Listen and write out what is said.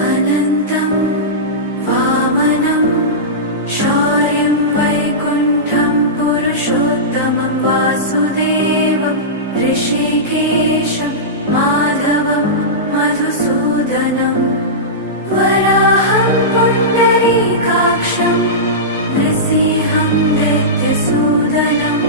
अनन्तं वामनं शौर्यं वैकुण्ठं पुरुषोत्तमं वासुदेवं ऋषिकेशं माधवं मधुसूदनं वराहं पुण्डरीकाक्षं नृसिंहं दैत्यसूदनं